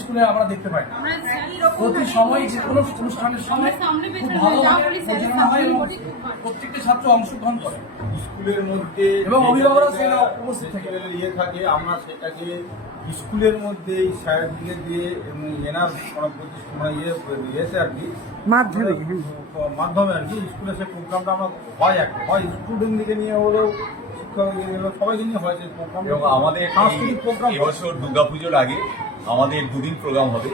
স্কুলে আমরা দেখতে পাই না। প্রতি সময় যে কোনো অনুষ্ঠানের সময় খুব ভালোভাবে পরিচালনা হয় এবং প্রত্যেকটা ছাত্র অংশগ্রহণ করে স্কুলের মধ্যে এবং অভিভাবকরা সেটা উপস্থিত থাকে। ইয়ে থাকে, আমরা সেটাকে স্কুলের মধ্যে স্যারদিকে দিয়ে এবং এনার মানে ইয়েছে আর কি মাধ্যমে আর কি স্কুলে সেই প্রোগ্রামটা আমরা হয় স্টুডেন্ট দিকে নিয়ে হলেও শিক্ষক সবাইকে নিয়ে হয় সেই প্রোগ্রাম। এবং আমাদের সাংস্কৃতিক প্রোগ্রাম এবছর দুর্গাপুজোর আগে আমাদের দুদিন প্রোগ্রাম হবে।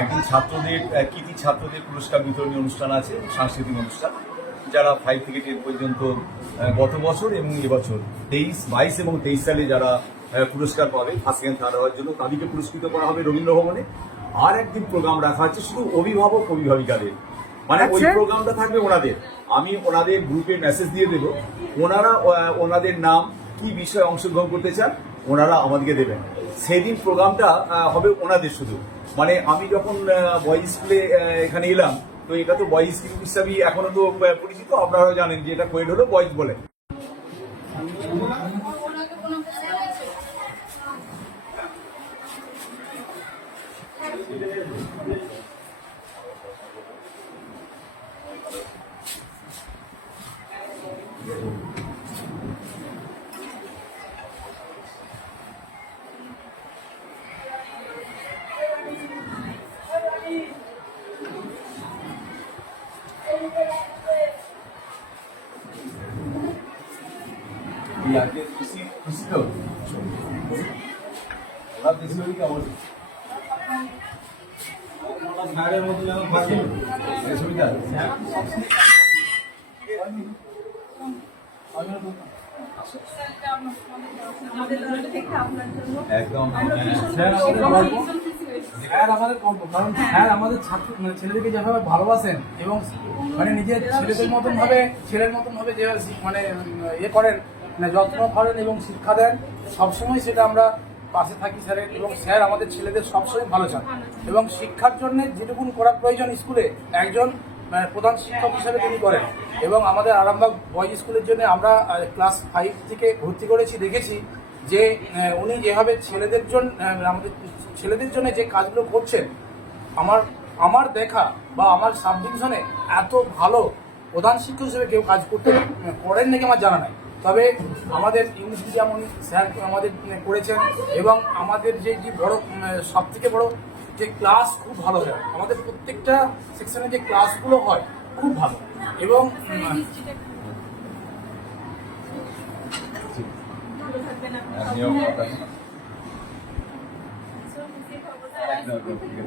একদিন ছাত্রদের কৃতি ছাত্রদের পুরস্কার বিতরণী অনুষ্ঠান আছে, সাংস্কৃতিক অনুষ্ঠান, যারা 5 থেকে 10 পর্যন্ত গত বছর এবং এবছর 23, 22 এবং 23 সালে যারা পুরস্কার পাবে ফার্স্ট সেকেন্ড থার্ড হওয়ার জন্য, তাদেরকে পুরস্কৃত করা হবে রবীন্দ্র ভবনে। আর একদিন প্রোগ্রাম রাখা হচ্ছে শুধু অভিভাবক অভিভাবিকাদের, মানে ওই প্রোগ্রামটা থাকবে ওনাদের। আমি ওনাদের গ্রুপে মেসেজ দিয়ে দেবো, ওনারা ওনাদের নাম কি বিষয়ে অংশগ্রহণ করতে চান ওনারা আমাদেরকে দেবেন। সেদিন প্রোগ্রামটা হবে ওনাদের শুধু। মানে আমি যখন বয়েজ স্কুলে এখানে এলাম, তো এটা তো বয়েজ স্কুল হিসাবেই এখনো তো পরিচিত, আপনারাও জানেন যে এটা কোয়েড হলো বয়েজ বলে। খুশি তো ওরা বেশি হলে কেমন স্যারের মধ্যে যেমন থাকে সুবিধা একদম স্যার আমাদের গল্প, কারণ স্যার আমাদের ছাত্র ছেলেদেরকে যেভাবে ভালোবাসেন এবং মানে নিজের ছেলেদের মতন ভাবে ছেলের মতন ভাবে যে মানে ইয়ে করেন, মানে যত্ন করেন এবং শিক্ষা দেন, সবসময় সেটা আমরা পাশে থাকি স্যারের। এবং স্যার আমাদের ছেলেদের সবসময় ভালো চান এবং শিক্ষার জন্য যেটুকুন করার প্রয়োজন স্কুলে একজন প্রধান শিক্ষক হিসেবে তিনি করেন। এবং আমাদের আরামবাগ বয়েজ স্কুলের জন্য আমরা ক্লাস 5 থেকে ভর্তি করেছি, দেখেছি যে উনি যেভাবে ছেলেদের জন্য আমাদের ছেলেদের জন্য যে কাজগুলো করছেন, আমার দেখা বা আমার সাব ডিভিশনে এত ভালো প্রধান শিক্ষক হিসেবে কেউ কাজ করতে করেন নাকি আমার জানা নাই। তবে আমাদের ইংলিশ মিডিয়াম উনি স্যার আমাদের করেছেন এবং আমাদের যে বড় সব থেকে বড় যে ক্লাস খুব ভালো হয়, আমাদের প্রত্যেকটা সেকশনে যে ক্লাসগুলো হয় খুব ভালো। এবং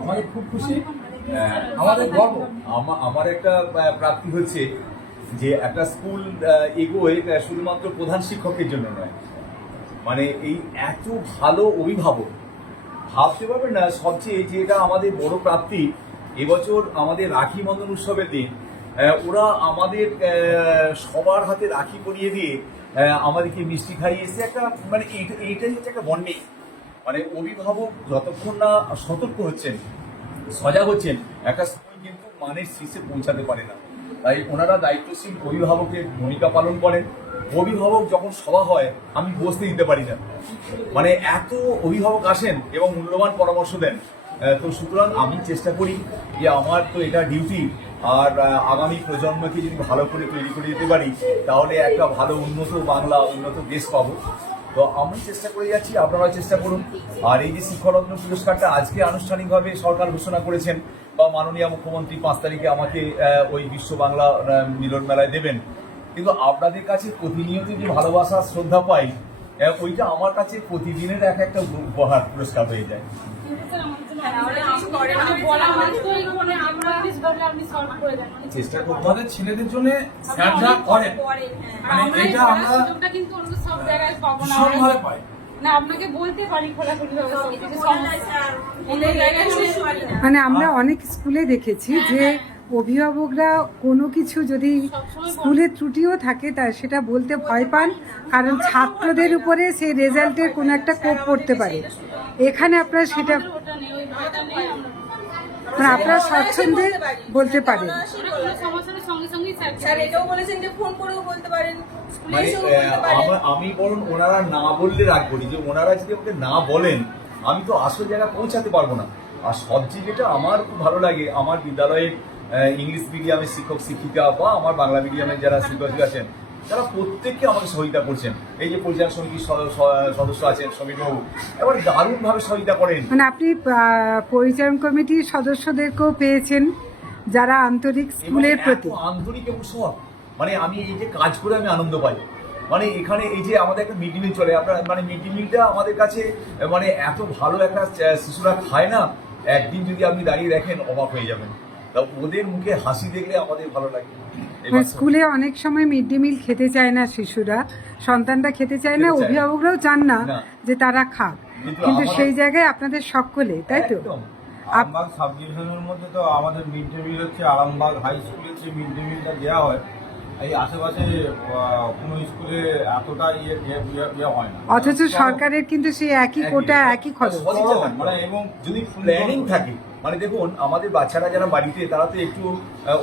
আমাদের খুব খুশি, আমাদের গর্ব। আমার একটা প্রাপ্তি হচ্ছে যে একটা স্কুল এগোয় শুধুমাত্র প্রধান শিক্ষকের জন্য নয়, মানে এই এত ভালো অভিভাবক ভাবতে পারবেন না। সবচেয়ে যেটা আমাদের বড় প্রাপ্তি, এবছর আমাদের রাখি বন্ধন উৎসবের দিন ওরা আমাদের সবার হাতে রাখি পরিয়ে দিয়ে আমাদেরকে মিষ্টি খাইয়ে এসে একটা মানে এইটাই হচ্ছে একটা বন্ডিং। মানে অভিভাবক যতক্ষণ না সতর্ক হচ্ছেন, সজাগ হচ্ছেন, একটা স্কুল কিন্তু মানের শীর্ষে পৌঁছাতে পারে না। তাই ওনারা দায়িত্বশীল অভিভাবকের ভূমিকা পালন করেন। অভিভাবক যখন সভা হয় আমি বসতে দিতে পারি না, মানে এত অভিভাবক আসেন এবং মূল্যবান পরামর্শ দেন। তো সুতরাং আমি চেষ্টা করি যে আমার তো এটা ডিউটি, আর আগামী প্রজন্মকে যদি ভালো করে তৈরি করে দিতে পারি তাহলে একটা ভালো উন্নত বাংলা, উন্নত দেশ পাবো। তো আমি চেষ্টা করে যাচ্ছি, আপনারা চেষ্টা করুন। আর এই যে শিক্ষারত্ন পুরস্কারটা আজকে আনুষ্ঠানিকভাবে সরকার ঘোষণা করেছেন বা মাননীয় মুখ্যমন্ত্রী 5 তারিখে আমাকে ওই বিশ্ব বাংলা মিলন মেলায় দেবেন, কিন্তু আপনাদের কাছে প্রতিনিয়ত যে ভালোবাসা শ্রদ্ধা পাই, ওইটা আমার কাছে প্রতিদিনের একটা উপহার পুরস্কার হয়ে যায়। চেষ্টা করতে আমাদের ছেলেদের জন্য স্যাররা করেন, মানে এটা আমরা কিন্তু অন্য সব জায়গায় পাবো না, ভীষণভাবে পাই না আপনাকে বলতে পারি খোলাখুলি মানে আমরা অনেক স্কুলে দেখেছি যে অভিভাবকরা কোনো কিছু যদি স্কুলে ত্রুটিও থাকে তা সেটা বলতে ভয় পান, কারণ ছাত্রদের উপরে সেই রেজাল্টের কোনো একটা কোপ পড়তে পারে। এখানে আপনারা সেটা মানে আপনারা স্বচ্ছন্দে বলতে পারেন। আমি বরং ওনারা না বললে রাগ করি, যে ওনারা যদি আমাকে না বলেন আমি তো আসল জায়গায় পৌঁছাতে পারবো না। আর সবচেয়ে যেটা আমার খুব ভালো লাগে, আমার বিদ্যালয়ের ইংলিশ মিডিয়ামের শিক্ষক শিক্ষিকা বা আমার বাংলা মিডিয়ামের যারা শিক্ষক আছেন, তারা প্রত্যেককে আমাকে সহযোগিতা করছেন। এই যে পরিচালনা সমিতির সদস্য আছেন সমীরবাবু, এবার দারুণভাবে সহযোগিতা করেন। মানে আপনি পরিচালন কমিটির সদস্যদেরকেও পেয়েছেন যারা আন্তরিক স্কুলের প্রতি, আন্তরিক এবং সব, মানে আমি এই যে কাজ করে আমি আনন্দ পাই। মানে এখানে এই যে আমাদের একটা মিড ডে মিল চলে, আপনার মানে মিড ডে মিলটা আমাদের কাছে মানে এত ভালো একটা শিশুরা খায় না, একদিন যদি আপনি দাঁড়িয়ে দেখেন অবাক হয়ে যাবেন। তা ওদের মুখে হাসি দেখলে আমাদের ভালো লাগে। স্কুলে অনেক সময় মিড ডে মিল খেতে চায় না শিশুরা, সন্তানরা খেতে চায় না, অভিভাবকরাও চান না যে তারা খাক, কিন্তু সেই জায়গায় আপনাদের সকলে, তাই তো? আরামবাগ সাব ডিভিশনের মধ্যে তো আমাদের মিড ডে মিল হচ্ছে আরামবাগ হাই স্কুলের যে মিড ডে মিলটা দেওয়া হয়, এই আশেপাশে কোনো স্কুলে এতটা ইয়ে হয় না, অথচ সরকারের কিন্তু সেই একই কোটা একই খরচ। মানে এবং যদি প্ল্যানিং থাকে, মানে দেখুন আমাদের বাচ্চারা যারা বাড়িতে তারা তো একটু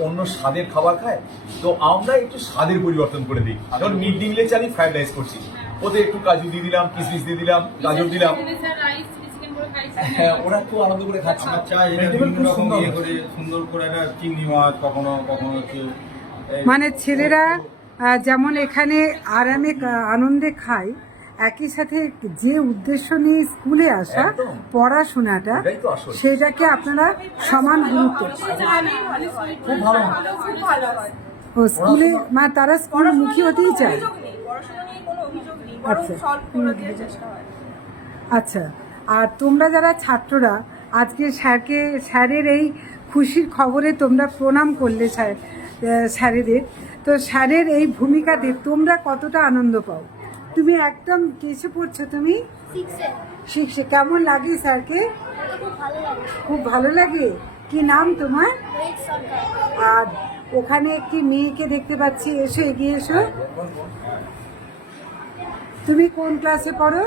অন্য স্বাদের খাবার খায়, তো আমরা একটু স্বাদের পরিবর্তন করে দিই। যেমন মিড ডে মিলে আমি ফ্রাইড রাইস করছি, ওতে একটু কাজু দিয়ে দিলাম, কিশমিশ দিয়ে দিলাম, গাজর দিলাম, হ্যাঁ ওরা খুব আনন্দ করে খাচ্ছে। আচ্ছা, এটা বিভিন্ন রকম ইয়ে করে সুন্দর করে একটা চিংড়ি মাছ, কখনো কখনো হচ্ছে মানে ছেলেরা যেমন এখানে আরামে আনন্দে খায়, একই সাথে যে উদ্দেশ্য নিয়ে স্কুলে আসা পড়াশোনাটা, সেটাকে আপনারা সমান গুরুত্ব খুব ভালো। ও স্কুলে মানে তারা স্কুল মুখী হতেই চায়। আচ্ছা আচ্ছা, আর তোমরা যারা ছাত্ররা আজকে স্যারের এই খুশির খবরে তোমরা প্রণাম করলে স্যারেদের, তো স্যারের এই ভূমিকাতে তোমরা কতটা আনন্দ পাও? তুমি একদম কিসে পড়ছো তুমি? শিখছে। কেমন লাগে স্যারকে? খুব ভালো লাগে। কি নাম তোমার? আর ওখানে একটি মেয়েকে দেখতে পাচ্ছি, এসো এগিয়ে এসো। তুমি কোন ক্লাসে পড়ো?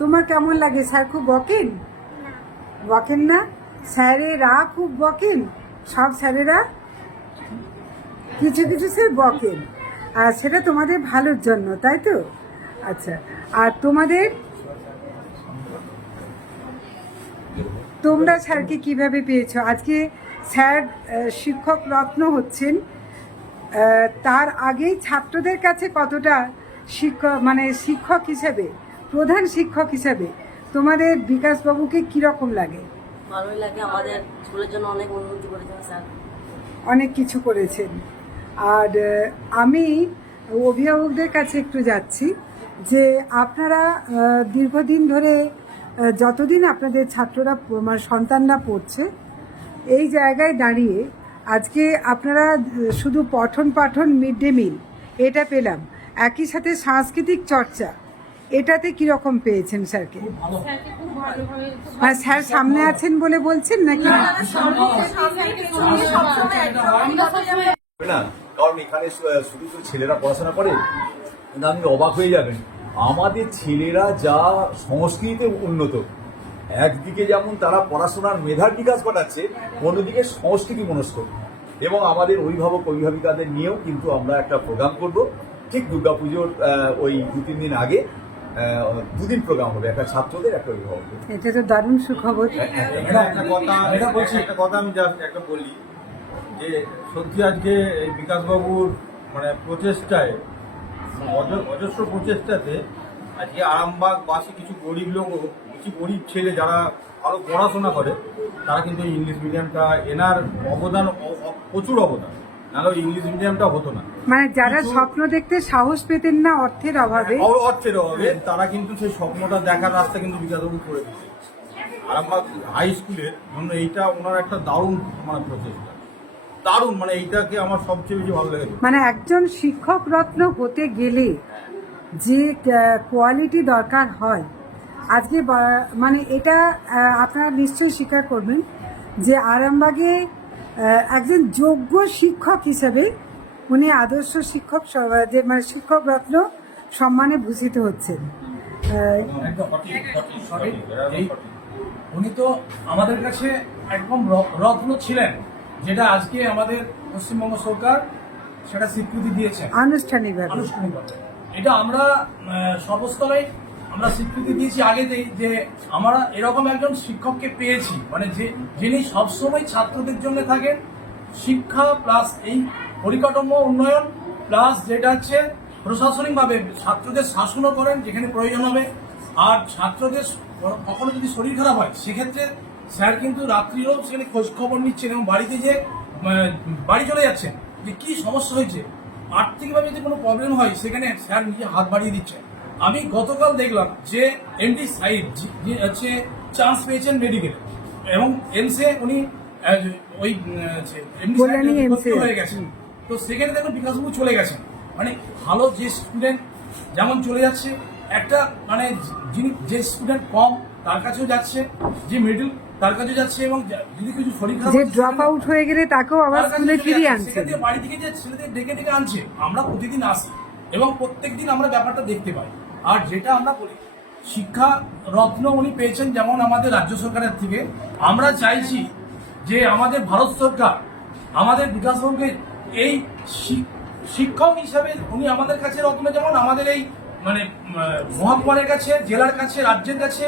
তোমার কেমন লাগে? স্যার খুব বকেন? বকেন না? স্যারেরা খুব বকেন? সব স্যারেরা? কিছু কিছু স্যার বকেন, আর সেটা তোমাদের ভালোর জন্য, তাই তো? আচ্ছা, আর তোমরা স্যারকে কিভাবে পেয়েছো? আজকে স্যার শিক্ষক রত্ন হচ্ছেন, তার আগেই ছাত্রদের কাছে কতটা শিক্ষক হিসেবে, প্রধান শিক্ষক হিসেবে তোমাদের বিকাশবাবুকে কীরকম লাগে? ভালোই লাগে, আমাদের স্কুলের জন্য অনেক উন্নতি করেছেন স্যার, অনেক কিছু করেছেন। আর আমি অভিভাবকদের কাছে একটু যাচ্ছি যে আপনারা দীর্ঘদিন ধরে যতদিন আপনাদের ছাত্ররা মানে সন্তানরা পড়ছে, এই জায়গায় দাঁড়িয়ে আজকে আপনারা শুধু পঠন পাঠন মিড ডে মিল এটা পেলাম, একই সাথে সাংস্কৃতিক চর্চা, এটাতে কিরকম পেয়েছেন স্যারকে? আর স্যার সামনে আছেন বলে বলছেন নাকি? না, কারণ এখানে শুধু তো ছেলেরা পড়াশোনা করে, কিন্তু আপনি অবাক হয়ে যাবেন আমাদের ছেলেরা যা সংস্কৃতিতে উন্নত, একদিকে যেমন তারা পড়াশোনার মেধার বিকাশ ঘটাচ্ছে, অন্যদিকে সংস্কৃতি মনস্ক। এবং আমাদের অভিভাবিকাদের নিয়েও কিন্তু আমরা একটা প্রোগ্রাম করব, ঠিক দুর্গাপুজোর ওই 2-3 দিন আগে 2 দিন প্রোগ্রাম হবে, একটা ছাত্রদের একটা অভিভাবকদের। এটা তো দারুণ সুখবর। একটা কথা আমি জাস্ট একটা বলি যে সত্যি আজকে এই বিকাশবাবুর মানে প্রচেষ্টায়, অজস্র প্রচেষ্টাতে আজকে আরামবাগবাসী কিছু গরিব লোকও, কিছু গরিব ছেলে যারা ভালো পড়াশোনা করে, তারা কিন্তু ইংলিশ মিডিয়ামটা এনার অবদান, প্রচুর অবদান, নাহলে ইংলিশ মিডিয়ামটা হতো না। মানে যারা স্বপ্ন দেখতে সাহস পেতেন না অর্থের অভাবে, তারা কিন্তু সেই স্বপ্নটা দেখার রাস্তা কিন্তু বিকাশবাবু করে দিচ্ছে। আরামবাগ হাই স্কুলের জন্য এইটা ওনার একটা দারুণ মানে প্রচেষ্টা, দারুণ, মানে এইটাকে আমার সবচেয়ে বেশি ভালো লেগেছে। মানে একজন শিক্ষক রত্ন হতে গেলে যে কোয়ালিটি দরকার হয়, আজকে মানে এটা আপনারা নিশ্চয়ই স্বীকার করবেন যে আরামবাগে একজন যোগ্য শিক্ষক হিসেবে উনি আদর্শ শিক্ষক, যে মানে শিক্ষক রত্ন সম্মানে ভূষিত হচ্ছেন। উনি তো আমাদের কাছে একদম রত্ন ছিলেন, যেটা আজকে আমাদের পশ্চিমবঙ্গ সরকার সেটা স্বীকৃতি দিয়েছে আনুষ্ঠানিকভাবে। এটা আমরা সর্বস্তরে আমরা স্বীকৃতি দিয়েছি আগেতেই যে আমরা এরকম একজন শিক্ষককে পেয়েছি, মানে যিনি সবসময় ছাত্রদের জন্য থাকেন, শিক্ষা প্লাস এই পরিকাঠামো উন্নয়ন প্লাস যেটা হচ্ছে প্রশাসনিকভাবে ছাত্রদের শাসনও করেন যেখানে প্রয়োজন হবে। আর ছাত্রদের কখনো যদি শরীর খারাপ হয় সেক্ষেত্রে স্যার কিন্তু রাত্রিও সেখানে খোঁজ খবর নিচ্ছেন এবং বাড়িতে যে বাড়ি চলে যাচ্ছেন যে কি সমস্যা হয়েছে, আর্থিকভাবে যদি কোনো প্রবলেম হয় সেখানে স্যার নিজে হাত বাড়িয়ে দিচ্ছেন। আমি গতকাল দেখলাম যে এমডি সাইদ যে হচ্ছে চান্স পেয়েছেন মেডিকেল এবং এমসে উনি ওই এমডি ভর্তি হয়ে গেছেন। তো সেখানে দেখুন বিকাশবাবু চলে গেছেন, মানে ভালো যে স্টুডেন্ট যেমন চলে যাচ্ছে একটা মানে যিনি যে স্টুডেন্ট কম তার কাছেও যাচ্ছে, যে মিডল তার কাছেও যাচ্ছে এবং যদি কিছু শরীর খারাপ যে ড্রপ আউট হয়ে গেলে তাকেও আবার স্কুলে ফিরিয়ে আনছে। সেখান থেকে বাড়ি থেকে যে ছেলেদের ডেকে ডেকে আনছে, আমরা প্রতিদিন আসি এবং প্রত্যেকদিন আমরা ব্যাপারটা দেখতে পাই। আর যেটা আমরা বলি শিক্ষা রত্ন উনি পেয়েছেন যেমন আমাদের রাজ্য সরকারের থেকে, আমরা চাইছি যে আমাদের ভারত সরকার আমাদের বিকাশবাবুকে এই শিক্ষক হিসাবে উনি আমাদের কাছে রত্ন, যেমন আমাদের এই মানে মহকুমার কাছে, জেলার কাছে, রাজ্যের কাছে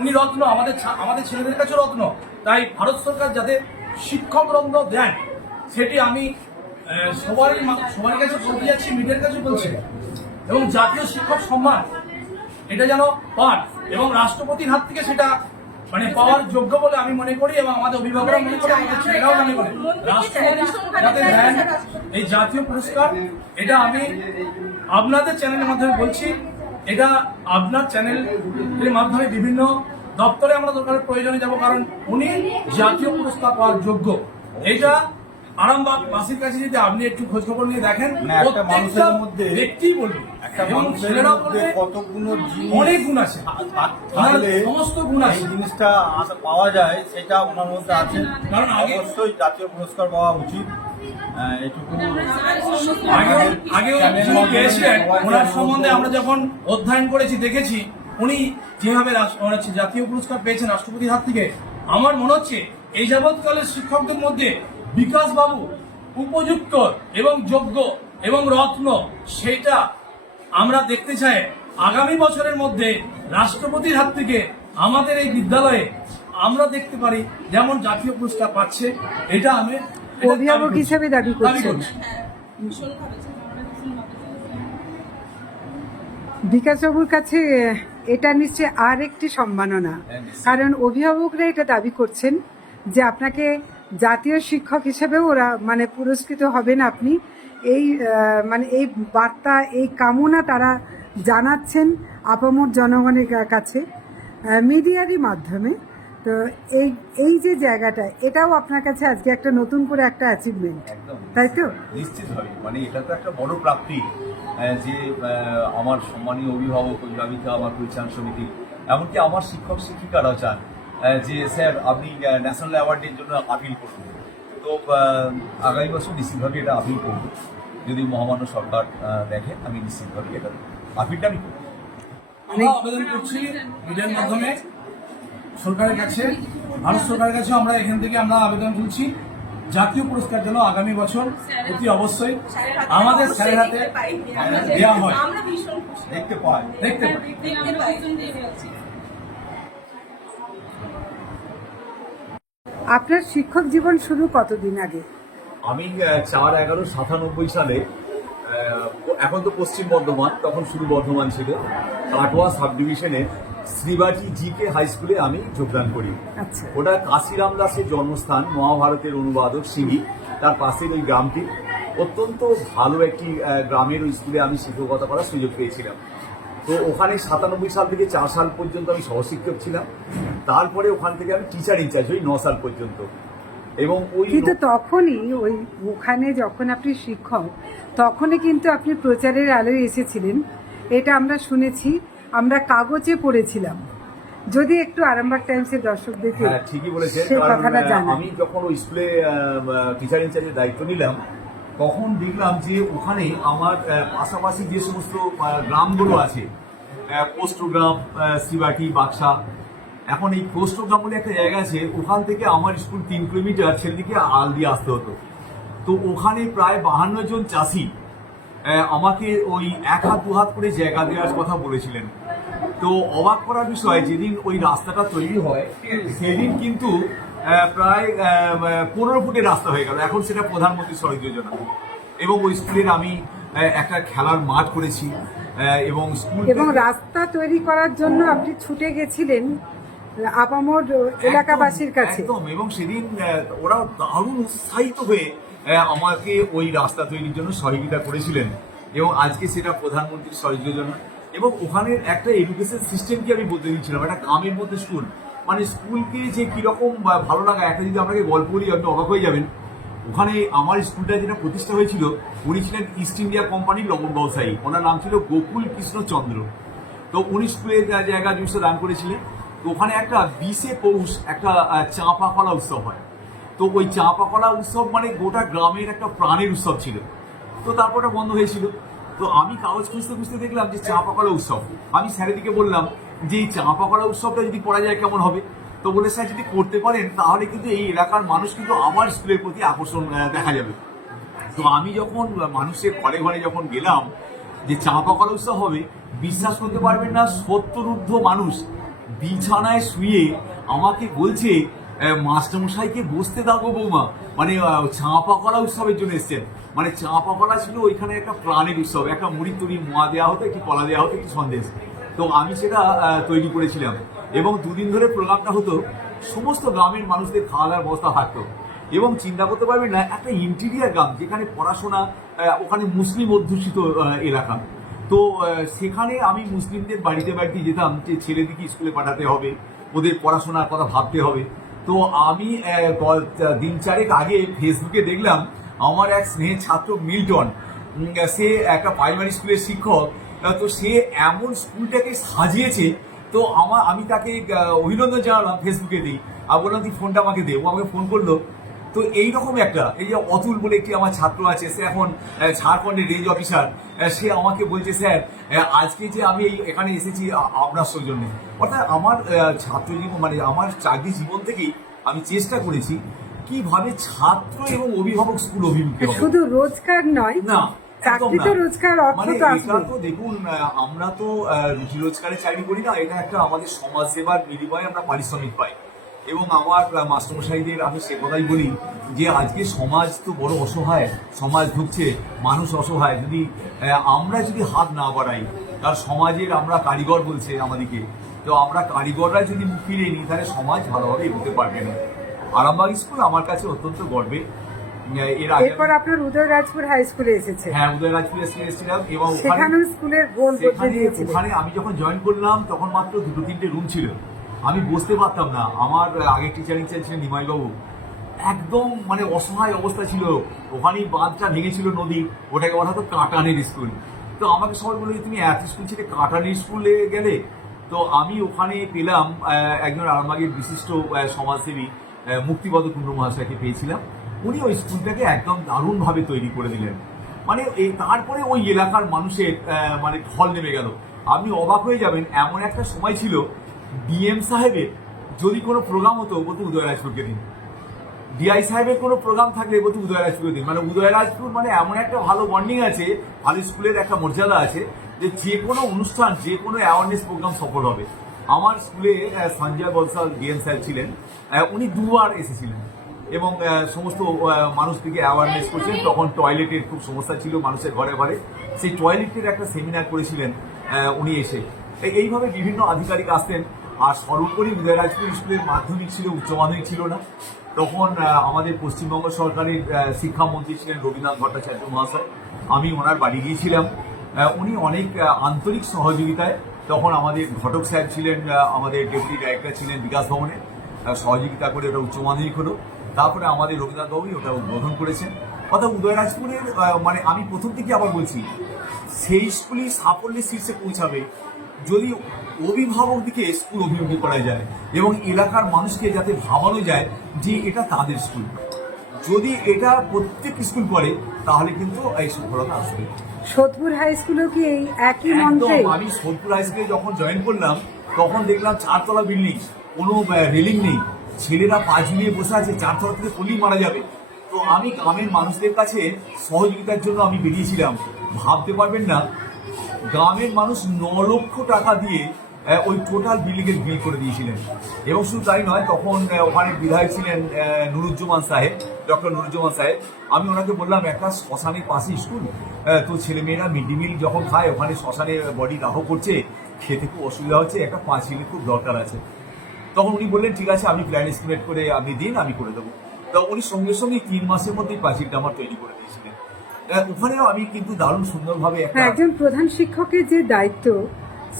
উনি রত্ন, আমাদের ছেলেদের কাছে রত্ন। তাই ভারত সরকার যাতে শিক্ষক রত্ন দেন সেটি আমি সবার কাছে বলতে যাচ্ছি, মিডিয়ার কাছে বলছি। এবং জাতীয় শিক্ষক সম্মান এটা যেন পান এবং রাষ্ট্রপতির হাত থেকে সেটা মানে পাওয়ার যোগ্য বলে আমি মনে করি এবং আমাদের অভিভাবকরা মনে করে, আমাদের ছেলেরাও মনে করে রাষ্ট্রপতি যাতে দেন এই জাতীয় পুরস্কার। এটা আমি আপনাদের চ্যানেলের মাধ্যমে বলছি, এটা আপনার চ্যানেলের মাধ্যমে বিভিন্ন দপ্তরে আমরা দরকারের প্রয়োজনে যাব, কারণ উনি জাতীয় পুরস্কার পাওয়ার যোগ্য। এটা আরামবাগ বাসীর কাছে যদি আপনি একটু খোঁজ খবর নিয়ে দেখেন, একটা মানুষের মধ্যে ব্যক্তি বলবে, একটা এবং মানুষের ছেলেরাও মধ্যে বলবে কতগুলো জিনিস অনেক গুণ আছে, থাকলে সমস্ত গুণ এই আছে। জিনিসটা পাওয়া যায়, সেটা ওনার মধ্যে আছে। কারণ অবশ্যই জাতীয় পুরস্কার পাওয়া উচিত। এটুকু আগেও যিনি পেয়েছিলেন ওনার সম্বন্ধে আমরা যখন অধ্যয়ন করেছি দেখেছি উনি যেভাবে জাতীয় পুরস্কার পেয়েছেন রাষ্ট্রপতির হাত থেকে, আমার মনে হচ্ছে এই যাবৎকালের শিক্ষকদের মধ্যে বিকাশ বাবু উপযুক্ত এবং যোগ্য এবং রত্ন, সেটা আমরা দেখতে চাই আগামী বছরের মধ্যে রাষ্ট্রপতির হাত থেকে আমাদের এই বিদ্যালয়ে আমরা দেখতে পারি যেমন জাতীয় পুরস্কার পাচ্ছে। এটা আমি অভিভাবক হিসেবে দাবি করছেন। বিকাশবাবুর কাছে এটা নিশ্চয়ই আর একটি সম্মাননা, কারণ অভিভাবকরা এটা দাবি করছেন যে আপনাকে জাতীয় শিক্ষক হিসেবেও ওরা মানে পুরস্কৃত হবেন আপনি। এই মানে এই বার্তা, এই কামনা তারা জানাচ্ছেন আপামর জনগণের কাছে মিডিয়ারই মাধ্যমে। তো এই যে জায়গাটা, এটাও আপনার কাছে আজকে একটা নতুন করে একটা অ্যাচিভমেন্ট, তাই তো? নিশ্চিতভাবে, মানে এটা তো একটা বড় প্রাপ্তি যে আমার সম্মানীয় অভিভাবিকা, আমার পরিচালন সমিতি, এমনকি আমার শিক্ষক শিক্ষিকারাও চান যে স্যার আপনি ন্যাশনাল অ্যাওয়ার্ডের জন্য আপিল করুন। তো আগামী বছর নিশ্চিতভাবে এটা আপিল করব, যদি মহামান্য সরকার দেখেন, আমি নিশ্চিতভাবে এটা আপিলটা আমি করব। আমরা আবেদন করছি মিডিয়ার মাধ্যমে সরকারের কাছে, ভারত সরকারের কাছে আমরা এখান থেকে আমরা আবেদন করছি জাতীয় পুরস্কার যেন আগামী বছর অতি অবশ্যই আমাদের স্যারের হাতে দেওয়া হয়, দেখতে পাই। আপনার শিক্ষক জীবন শুরু কতদিন আগে? আমি 4/11/97 সালে, এখন তো পশ্চিম বর্ধমান, তখন শুরু বর্ধমান ছিল, কাটোয়া সাব ডিভিশনের শ্রীবাটি জিকে হাই স্কুলে আমি যোগদান করি। আচ্ছা, ওটা কাশিরাম দাসের জন্মস্থান, মহাভারতের অনুবাদক সিঙ্গি, তার পাশের ওই গ্রামটি অত্যন্ত ভালো একটি গ্রামের ওই স্কুলে আমি শিক্ষকতা করার সুযোগ পেয়েছিলাম। তো ওখানে 97 সাল থেকে 4 সাল পর্যন্ত আমি সহশিক্ষক ছিলাম। তারপরে ওখান থেকে আমি টিচার ইনচার্জ হই 9 সাল পর্যন্ত। এবং ওই কিন্তু তখনই ওখানে যখন আপনি শিক্ষক, তখনই কিন্তু আপনি প্রচারের আলোয় এসেছিলেন, এটা আমরা শুনেছি, আমরা কাগজে পড়েছিলাম। যদি একটু আরামবাগ টাইমসের দর্শকদেরকে ঠিকই বলেছেন, সেই কারণ কথাটা জানান। আমি যখন ওই স্কুলে টিচার ইনচার্জের দায়িত্ব নিলাম, তখন দেখলাম যে ওখানে আমার পাশাপাশি যে সমস্ত গ্রামগুলো আছে, পোস্টগ্রাম, শ্রীবাটি, বাক্সা, এখন এই পোস্টগ্রাম বলে একটা জায়গা আছে, ওখান থেকে আমার স্কুল 3 কিলোমিটার ছেলেদিকে আল দিয়ে আসতে হতো। তো ওখানে প্রায় 52 জন চাষি আমাকে ওই 1 হাত 2 হাত করে জায়গা দেওয়ার কথা বলেছিলেন। তো অবাক করার বিষয়, যেদিন ওই রাস্তাটা তৈরি হয় সেদিন কিন্তু প্রায় 15 ফুটের রাস্তা হয়ে গেল, এখন সেটা প্রধানমন্ত্রী সড়ক যোজনা। এবং ওই স্কুলের আমি একটা খেলার মাঠ করেছি এবং স্কুল এবং রাস্তা তৈরি করার জন্য আপনি ছুটে গেছিলেন আপামর এলাকাবাসীর কাছে। একদম। এবং সেদিন ওরা দারুণ উৎসাহিত হয়ে আমাকে ওই রাস্তা তৈরির জন্য সহযোগিতা করেছিলেন এবং আজকে সেটা প্রধানমন্ত্রীর সড়ক যোজনা। এবং ওখানে একটা এডুকেশন সিস্টেমকে আমি বলতে দিচ্ছিলাম, একটা গ্রামের মধ্যে স্কুল, মানে স্কুলকে যে কিরকম ভালো লাগা। একটা যদি আপনাকে গল্প বলি আপনি অবাক হয়ে যাবেন। ওখানে আমার স্কুলটা যেটা প্রতিষ্ঠা হয়েছিল, উনি ছিলেন ইস্ট ইন্ডিয়া কোম্পানির লবণ ব্যবসায়ী, ওনার নাম ছিল গোকুল কৃষ্ণ চন্দ্র। তো উনি স্কুলের জায়গা জুড়ে দান করেছিলেন। তো ওখানে একটা 20শে পৌষ একটা চাঁপা কলা উৎসব হয়। তো ওই চাঁপা কলা উৎসব মানে গোটা গ্রামের একটা প্রাণের উৎসব ছিল। তো তারপর ওটা বন্ধ হয়েছিল। তো আমি কাগজ খুঁজতে খুঁজতে দেখলাম যে চাঁপা কলা উৎসব। আমি স্যারেদিকে বললাম যে এই চাঁপা কলা উৎসবটা যদি করা যায় কেমন হবে। তো বলে, স্যার যদি করতে পারেন তাহলে কিন্তু এই এলাকার মানুষ কিন্তু আমার স্কুলের প্রতি আকর্ষণ দেখা যাবে। তো আমি যখন মানুষের ঘরে ঘরে যখন গেলাম যে চাঁপা কলা উৎসব হবে, বিশ্বাস করতে পারবেন না, 70 ঊর্ধ্ব মানুষ বিছানায় শুয়ে আমাকে বলছে, মাস্টারমশাইকে বসতে দাও গো বৌমা, মানে চাঁপা কলা উৎসবের জন্য এসছেন। মানে চাঁপা কলা ছিল ওইখানে একটা প্রাণের উৎসব, একটা মুড়ি তুড়ি মোয়া দেওয়া হতো, একটু কলা দেওয়া হতো, একটু সন্দেশ। তো আমি সেটা তৈরি করেছিলাম এবং 2 দিন ধরে প্রোগ্রামটা হতো। সমস্ত গ্রামের মানুষদের খাওয়া দাওয়ার ব্যবস্থা থাকতো। এবং চিন্তা করতে পারবেন না, একটা ইন্টিরিয়ার গ্রাম যেখানে পড়াশোনা, ওখানে মুসলিম অধ্যুষিত এলাকা। তো সেখানে আমি মুসলিমদের বাড়িতে বাড়িতে যেতাম যে ছেলেদিকে স্কুলে পাঠাতে হবে, ওদের পড়াশোনার কথা ভাবতে হবে। তো আমি দিন 4 আগে ফেসবুকে দেখলাম আমার এক স্নেহের ছাত্র মিল্টন, সে একটা প্রাইমারি স্কুলের শিক্ষক। তো সে এমন স্কুলটাকে সাজিয়েছে। তো আমি তাকে অভিনন্দন জানালাম ফেসবুকে দিই, আর বললাম তুই ফোনটা আমাকে দে। ও আমাকে ফোন করলো। তো এইরকম একটা, এই যে অতুল বলে একটি আমার ছাত্র আছে, সে এখন ঝাড়খণ্ডের রেঞ্জ অফিসার। সে আমাকে বলছে, স্যার আজকে যে আমি এখানে এসেছি আপনার সৌজন্যে। অর্থাৎ আমার ছাত্র জীবন, মানে আমার চাকরি জীবন থেকেই আমি চেষ্টা করেছি কিভাবে ছাত্র এবং অভিভাবক স্কুল অভিমুখী হবে। শুধু রোজগার নয়, না, চাকরি তো রোজগার, অর্থ মানে তো এটা আসবে। তো দেখুন, আমরা তো রুজি রোজগারের চাকরি করি না, এটা একটা আমাদের সমাজ সেবার বিনিময়ে আমরা পারিশ্রমিক পাই। এবং আমার মাস্টারমশাইদের আমি সে কথাই বলি যে আজকে সমাজ তো বড় অসহায়, সমাজ ঢুকছে, মানুষ অসহায়। যদি আমরা যদি হাত না বাড়াই, তার সমাজের আমরা কারিগর বলছে আমাদেরকে, তো আমরা কারিগররা যদি মুখ ফিরিয়ে নিই তাহলে সমাজ ভালোভাবে এগোতে পারবে না। আরামবাগ স্কুল আমার কাছে অত্যন্ত গর্বের। এর আগে এরপর আপনার উদয়রাজপুর হাই স্কুলে এসেছে। হ্যাঁ, উদয়রাজপুর এসেছিলাম এবং সেখানেও স্কুলের গোল বদলে দিয়েছিলেন। ওখানে আমি যখন জয়েন করলাম তখন মাত্র 2-3টে রুম ছিল। আমি বসতে পারতাম না। আমার আগে টিচার ইনচার্জ ছিলেন নিমাইবাবু, একদম মানে অসহায় অবস্থা ছিল। ওখানেই বাঁধটা ভেঙেছিল নদী, ওটাকে বলা হতো কাটানের স্কুল। তো আমাকে সবাই বললো যে তুমি এত স্কুল ছেড়ে কাটানের স্কুলে গেলে। তো আমি ওখানে পেলাম একজন আরামবাগের বিশিষ্ট সমাজসেবী মুক্তিপদ কুণ্ডু মহাশয়কে পেয়েছিলাম। উনি ওই স্কুলটাকে একদম দারুণভাবে তৈরি করে দিলেন। মানে তারপরে ওই এলাকার মানুষের মানে ঢল নেমে গেল। আপনি অবাক হয়ে যাবেন, এমন একটা সময় ছিল ডিএম সাহেবের যদি কোনো প্রোগ্রাম হতো বলতো উদয়রাজপুরকে দিন, ডিআই সাহেবের কোনো প্রোগ্রাম থাকলে বলতো উদয়রাজপুরকে দিন। মানে উদয়রাজপুর মানে এমন একটা ভালো বন্ডিং আছে, ভালো স্কুলের একটা মর্যাদা আছে যে কোনো অনুষ্ঠান, যে কোনো অ্যাওয়ারনেস প্রোগ্রাম সফল হবে। আমার স্কুলে সঞ্জয় বলসাল ডিএম স্যার ছিলেন, উনি 2বার এসেছিলেন এবং সমস্ত মানুষদেরকে অ্যাওয়ারনেস করছেন। তখন টয়লেটের খুব সমস্যা ছিল মানুষের ঘরে ঘরে, সেই টয়লেটের একটা সেমিনার করেছিলেন উনি এসে। এইভাবে বিভিন্ন আধিকারিক আসতেন। আর সর্বোপরি উদয়রাজপুর স্কুলের মাধ্যমিক ছিল, উচ্চ মাধ্যমিক ছিল না। তখন আমাদের পশ্চিমবঙ্গ সরকারের শিক্ষামন্ত্রী ছিলেন রবীন্দ্রনাথ ভট্টাচার্য মহাশয়। আমি ওনার বাড়ি গিয়েছিলাম। উনি অনেক আন্তরিক সহযোগিতায়, তখন আমাদের ঘটক সাহেব ছিলেন, আমাদের ডেপুটি ডাইরেক্টর ছিলেন বিকাশ ভবনে, সহযোগিতা করে ওটা উচ্চ মাধ্যমিক হলো। তারপরে আমাদের রবীন্দ্রনাথবাবুই ওটা উদ্বোধন করেছেন। অর্থাৎ উদয়রাজপুরের মানে আমি প্রথম থেকে আবার বলছি, সেই স্কুলই সাফল্যের শীর্ষে পৌঁছাবে যদি অভিভাবকদিকে স্কুল অভিমুখী করা যায় এবং এলাকার মানুষকে যাতে ভাবানো যায় যে এটা তাদের স্কুল। যদি এটা প্রত্যেক স্কুল করে তাহলে কিন্তু এই সফলতা আসবে। সোদপুর হাই স্কুলেও কি এই একই মন্ত্রে? আমি সোদপুর হাই স্কুলে যখন জয়েন করলাম তখন দেখলাম 4তলা বিল্ডিং, কোনো রেলিং নেই, ছেলেরা পা ঝুলিয়ে বসে আছে, 4তলা থেকে পড়লেই মারা যাবে। তো আমি গ্রামের মানুষদের কাছে সহযোগিতার জন্য আমি বেরিয়েছিলাম। ভাবতে পারবেন না, গ্রামের মানুষ 9 লক্ষ টাকা দিয়ে ওই টোটাল বিল্ডিংয়ের বিল করে দিয়েছিলেন। এবং শুধু তাই নয়, তখন ওখানে বিধায়ক ছিলেন নুরুজ্জামান সাহেব, ডক্টর নুরুজ্জামান সাহেব। আমি ওনাকে বললাম, একটা শ্মশানের পাশে স্কুল, তো ছেলেমেয়েরা মিড ডে মিল যখন খায় ওখানে শ্মশানে বডি দাহ করছে, খেতে খুব অসুবিধা হচ্ছে, একটা পাঁচিলের খুব দরকার আছে। তখন উনি বললেন, ঠিক আছে, আমি প্ল্যান এস্টিমেট করে আপনি দিন, আমি করে দেবো। তো উনি সঙ্গে সঙ্গে 3 মাসের মধ্যেই পাঁচিলটা আমার তৈরি করে দিয়েছিলেন। ওখানেও আমি কিন্তু দারুণ সুন্দরভাবে একটা একজন প্রধান শিক্ষকের যে দায়িত্ব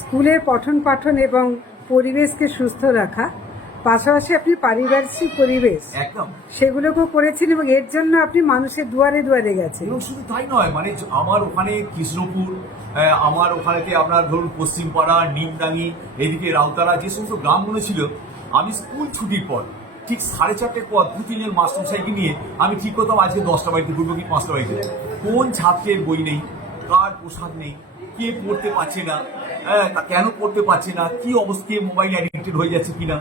স্কুলের পঠন পাঠন এবং পরিবেশকে সুস্থ রাখা, পাশাপাশি আপনি পারিপার্শ্বিক পরিবেশ একদম, সেগুলোকেও করেছেন এবং এর জন্য আপনি মানুষের দুয়ারে দুয়ারে গেছেন। এবং শুধু তাই নয়, মানে আমার ওখানে কৃষ্ণপুর, আমার ওখানেতে আপনার ধরুন পশ্চিমপাড়া, নিমডাঙ্গি, এদিকে রাউতারা, যে সমস্ত গ্রামগুলো ছিল, আমি স্কুল ছুটির পর ঠিক 4:30 পর 2-3 জন মাস্টারমশাইকে নিয়ে আমি ঠিক করতাম আজকে 10টা বাড়িতে ঘুরবো কি 5টা বাড়িতে। কোন ছাত্রের বই নেই, কার পোশাক নেই, কে পড়তে পারছে না, তা কেন পড়তে পারছে না, কি অবস্থা, মোবাইল অ্যাডিক্টেড হয়ে যাচ্ছে কিনা।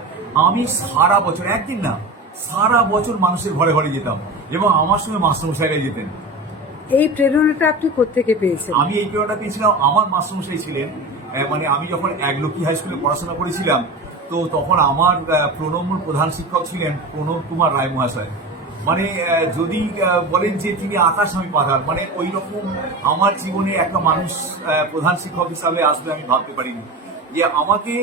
আমি সারা বছর, একদিন না, সারা বছর মানুষের ঘরে ঘরে যেতাম এবং আমার সঙ্গে মাস্টারমশাইরা যেতেন। এই প্রেরণাটা আপনি কোত্থেকে পেয়েছেন? আমি এই প্রেরণাটা পেয়েছিলাম, আমার মাস্টারমশাই ছিলেন, মানে আমি যখন একলক্ষী হাই স্কুলে পড়াশোনা করেছিলাম, তো তখন আমার প্রণম্য প্রধান শিক্ষক ছিলেন প্রণব কুমার রায় মহাশয়। মানে যদি বলেন যে তিনি আকাশ আমি পাতাল, মানে ওই রকম আমার জীবনে একটা মানুষ প্রধান শিক্ষক হিসাবে আসবে আমি ভাবতে পারিনি। যে আমাকে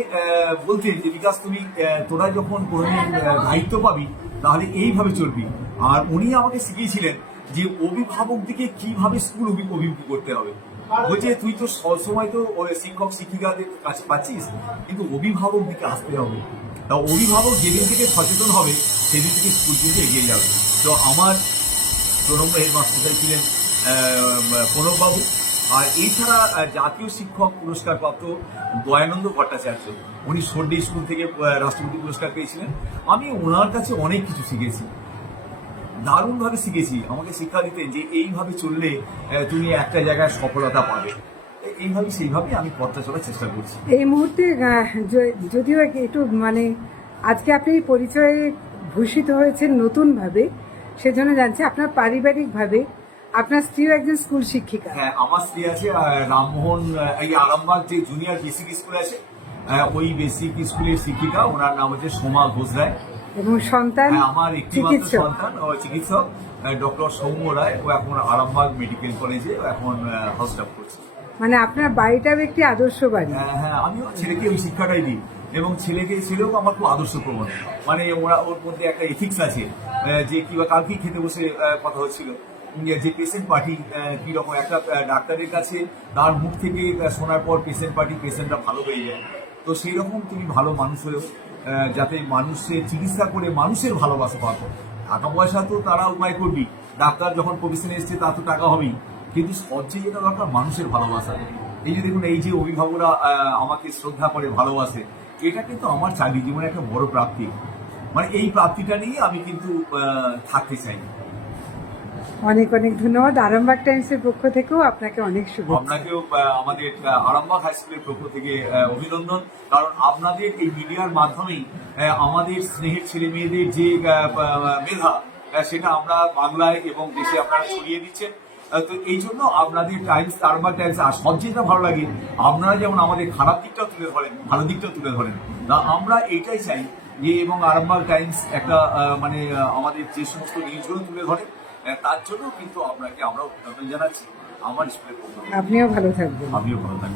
বলতেন যে বিকাশ, তুমি তোরা যখন কোনোদিন দায়িত্ব পাবি তাহলে এইভাবে চলবি। আর উনি আমাকে শিখিয়েছিলেন যে অভিভাবকদিকে কিভাবে স্কুল অভিমুখী করতে হবে। বলছে, তুই তো সবসময় তো শিক্ষক শিক্ষিকাদের কাছে পাচ্ছিস, কিন্তু অভিভাবক দিকে আসতে হবে। তা অভিভাবক যেদিন থেকে সচেতন হবে সেদিন থেকে স্কুল কিন্তু এগিয়ে যাবে। তো আমার প্রণম্য হেডমাস্টার ছিলেন প্রণববাবু। আর এছাড়া জাতীয় শিক্ষক পুরস্কার প্রাপ্ত দয়ানন্দ ভট্টাচার্য, উনি সন্ডে স্কুল থেকে রাষ্ট্রপতি পুরস্কার পেয়েছিলেন। আমি ওনার কাছে অনেক কিছু শিখেছি, দারুণভাবে শিখেছি। আমাকে শিক্ষা দিতেন যে এইভাবে চললে তুমি একটা জায়গায় সফলতা পাবে। এইভাবে সেইভাবে আমি পথটা চলার চেষ্টা করছি। এই মুহূর্তে যদিও একটু মানে আজকে আপনি এই পরিচয়ে ভূষিত হয়েছেন নতুনভাবে, সেজন্য জানছি আপনার পারিবারিকভাবে আপনার স্ত্রীও একজন স্কুল শিক্ষিকা। হ্যাঁ, আমার স্ত্রী আছে রামমোহন, এই আরামবাগ যে জুনিয়র বেসিক স্কুল আছে, ওই বেসিক স্কুলের শিক্ষিকা, ওনার নাম হচ্ছে সোমা ঘোষ রায়। এবং সন্তান আমার একটি মাত্র সন্তান ও চিকিৎসক ডক্টর সৌম্য রায়, ও এখন আরামবাগ মেডিকেল কলেজে এখন হাউস স্টাফ করছে। মানে আপনার বাড়িটাও একটি আদর্শ বাড়ি। হ্যাঁ, আমিও ছেলেকে ওই শিক্ষাটাই দিই এবং ছেলেও আমার খুব আদর্শ প্রবণ। মানে ওর মধ্যে একটা এথিক্স আছে, যে কিংবা কালকেই খেতে বসে কথা হচ্ছিল যে পেশেন্ট পার্টি কিরকম, একটা ডাক্তারের কাছে তার মুখ থেকে শোনার পর পেশেন্টটা ভালো হয়ে যায়। তো সেই রকম তুমি ভালো মানুষ হয়েও যাতে মানুষের চিকিৎসা করে মানুষের ভালোবাসা পাবো। টাকা পয়সা তো তারা উপায় করবি, ডাক্তার যখন প্রফেশনে এসছে তার তো টাকা হবেই, কিন্তু সবচেয়ে যেটা দরকার মানুষের ভালোবাসা। এই যে দেখুন, এই যে অভিভাবকরা আমাকে শ্রদ্ধা করে ভালোবাসে, এটা কিন্তু আমার চাকরি জীবনে একটা বড় প্রাপ্তি। মানে এই প্রাপ্তিটা নিয়ে আমি কিন্তু থাকতে চাই। অনেক অনেক ধন্যবাদ। আরামবাগ টাইমসের পক্ষ থেকেও আপনাকে অনেক শুভেচ্ছা। আপনাকেও আমাদের আরামবাগ হাই স্কুলের পক্ষ থেকে অভিনন্দন, কারণ আপনাদের এই মিডিয়ার মাধ্যমেই আমাদের স্নেহের ছেলে মেয়েদের যে মেধা, সেটা আমরা বাংলায় এবং দেশে আপনারা ছড়িয়ে দিচ্ছেন। তো এই জন্য আপনাদের টাইমস, আরামবাগ টাইমস, আর সবচেয়ে ভালো লাগে আপনারা যেমন আমাদের খারাপ দিকটাও তুলে ধরেন, ভালো দিকটাও তুলে ধরেন। তা আমরা এইটাই চাই যে, এবং আরামবাগ টাইমস একটা মানে আমাদের যে সমস্ত নিউজগুলো তুলে ধরে, তার জন্য কিন্তু আপনাকে আমরাও অভিনন্দন জানাচ্ছি আমার স্কুলের পক্ষ থেকে। আপনিও ভালো থাকবেন। আমিও ভালো থাকবেন।